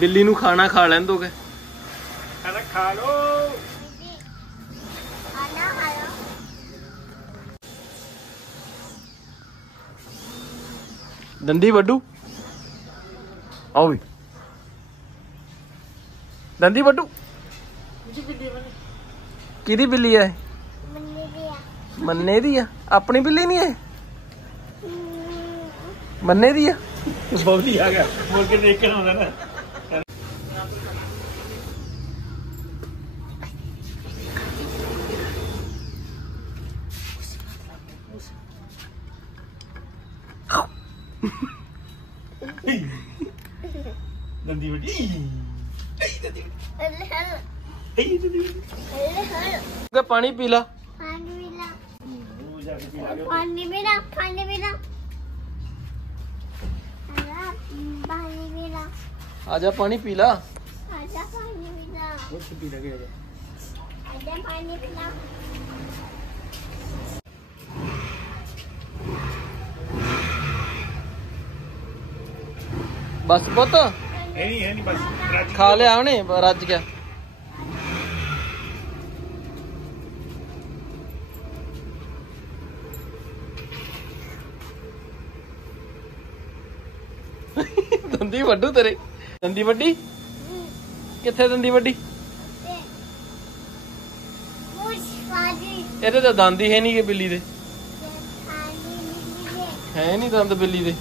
बिल्ली नू खाना खा लैन दोगे? खाना खा लो। दंदी वड्डू आओ भी दंदी वड्डू किदी बिल्ली है? मन्ने दी है। अपनी बिल्ली नहीं है? मन्ने दी है। बबली आ गया बोल के देख कर होना ना। दंदी बड़ी पानी पी ला। पानी पीला पानी पीला पानी पीला आजा पानी पी ला। आजा पानी पीला आजा पानी पीला। बस पुत है नहीं बस खा लिया हमने रज गया। दंदी वड्डू तेरे दंदी वड्डी किथे दंदी वड्डी ਇਹਦੇ ਤਾਂ ਦੰਦ ਹੀ ਹੈ ਨਹੀਂ ਕਿ ਬਿੱਲੀ ਦੇ ਹੈ ਨਹੀਂ ਦੰਦ ਬਿੱਲੀ ਦੇ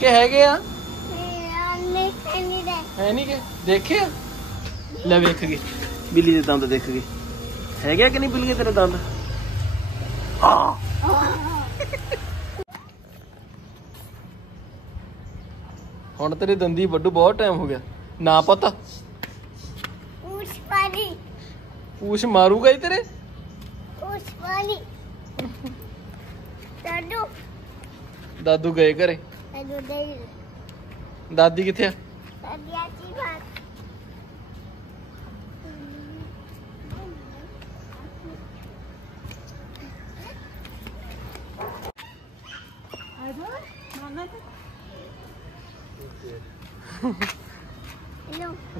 ਕਿ ਹੈਗੇ ਆ ਹੈ ਨਹੀਂ ਕਿ ਦੇਖੇ ਆ ਲੈ ਵੇਖ ਗਏ ਬਿੱਲੀ ਦੇ ਦੰਦ ਦੇਖ ਗਏ ਹੈਗੇ ਆ ਕਿ ਨਹੀਂ ਬਿੱਲੀ ਦੇ ਤੇਰੇ ਦੰਦ ਹੁਣ ਤੇਰੇ ਦੰਦੀ ਵੱਡੂ ਬਹੁਤ ਟਾਈਮ ਹੋ ਗਿਆ ਨਾ ਪਤਾ पूछ मारूगा ही तेरे दादू गए घरे दादी किथे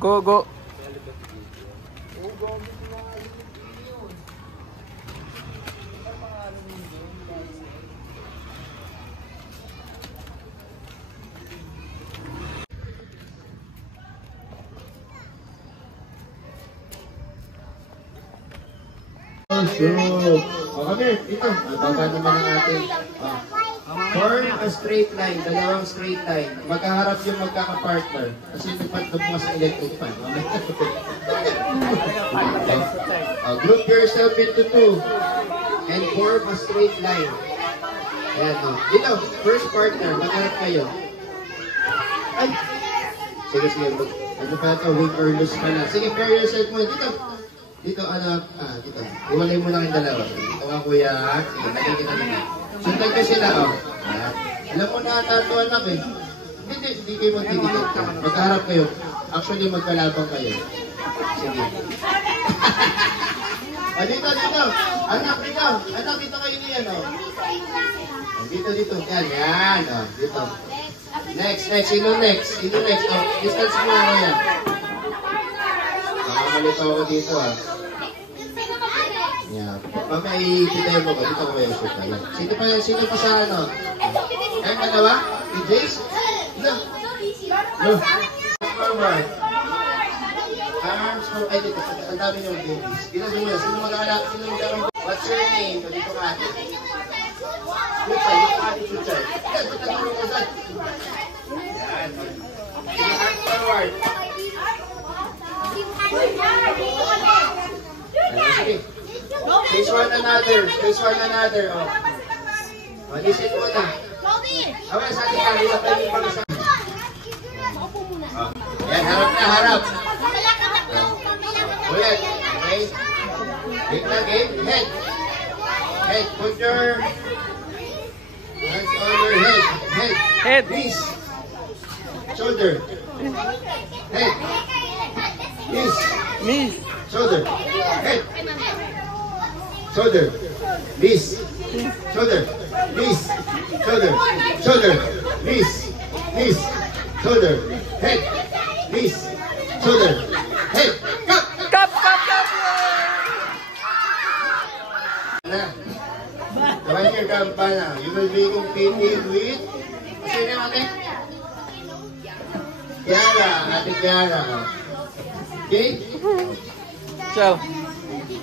गो गो Okay, ito. Baba naman ang ating form a straight line, dalawang straight line. Magkaharap yung magkaka-partner. Kasi nagpagbukas ang electric fan. Group yourself into two and form a straight line. Ayan o. Dito, first partner, magharap kayo. Ay! Sige, sige. Ano pa ito? Win or lose pa lang. Sige, pair yourself mo. Dito. Dito, dito. Iwalay mo lang yung dalawa. Dito nga, kuya. Sige, lagay kita nila. Sundan ko sila, Ayan. Alam mo na ata ito, anak eh. Hindi kayo magtitigat. Magkaharap kayo. Actually, magkalabang kayo. Sige. Dito, dito. Anak, dito. Anak, dito kayo niyan, Dito, dito. Yan. Dito. Next. Sino next? Distance mo na yan. Nakamalito ako dito, Yeah. Mamaya ipitay mo ko. Dito ko yung shoot na. Sino pa sa ano? Kayong dalawa? Si Jace? No. Forward. Arms from... Ay, dito. Ang dami nyo, babies. Dito muna. Sino mag-alak? What's your name? Dito ka ate. Dito ka ate, Chuchay. Yan. Arms forward. Sige. Face one another. Listen muna. Okay, sa ating kaliwa tayo yung pag-isa. Yan, harap. Ulit. Okay. Game. Head. Put your hands on your head. Knees. Shoulder. Head. Knees. Shoulder. Head. Shoulder. Knees. Shoulder. Knees. Shoulder. Knees. shoulder, head, knees, shoulder, head, cut! Kap, kap, kap! Na. When your kampana, you will be competing with... Sino ate? Kiara, ate Kiara. Okay? Chal.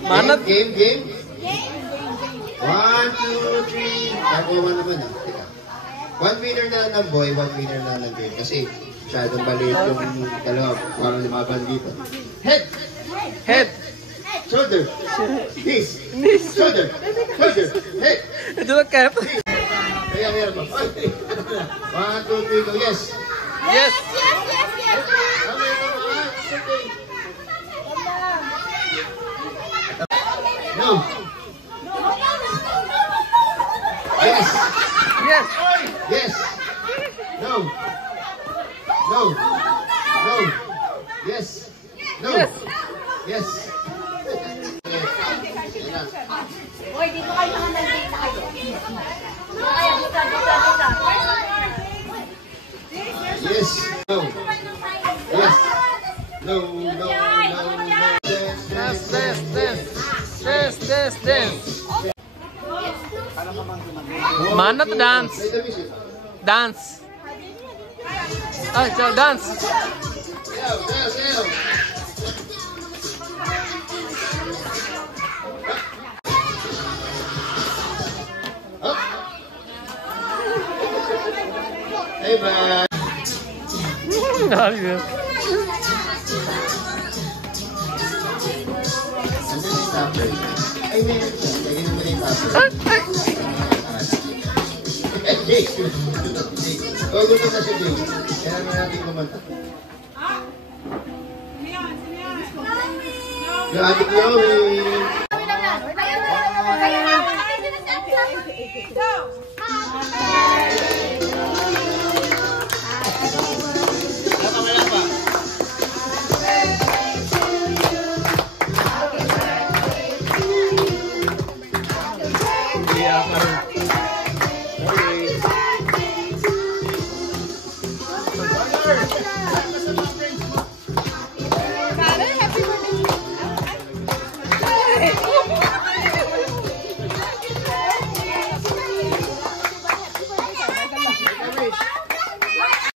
Manat. Game. 1, 2, 3. Nagawa naman ah. Teka. 1 meter na ng boy, 1 meter na ng girl. Kasi masyadong maliit yung dalawa. Parang lumaban dito. Head! Head. Shoulder! Knees! Shoulder! Head! Ito na cap. Kaya meron pa. 1, 2, 3, go. Yes! Yes. No! Yes! Yes. Yes! No! No! No! Yes! No! Yes! Hoy, dito kayo mga nandito kayo. Kaya dito. Yes! No! Yes! No! Dance. Manat dance. Dance. Ay, so dance. Sayaw! Up! Hey, bye! Ay, meron siya. Lagyan naman yung tupper. Jake! Oh, gusto na si Jake. Kaya naman natin kumanta. Grabe ko yun. Go!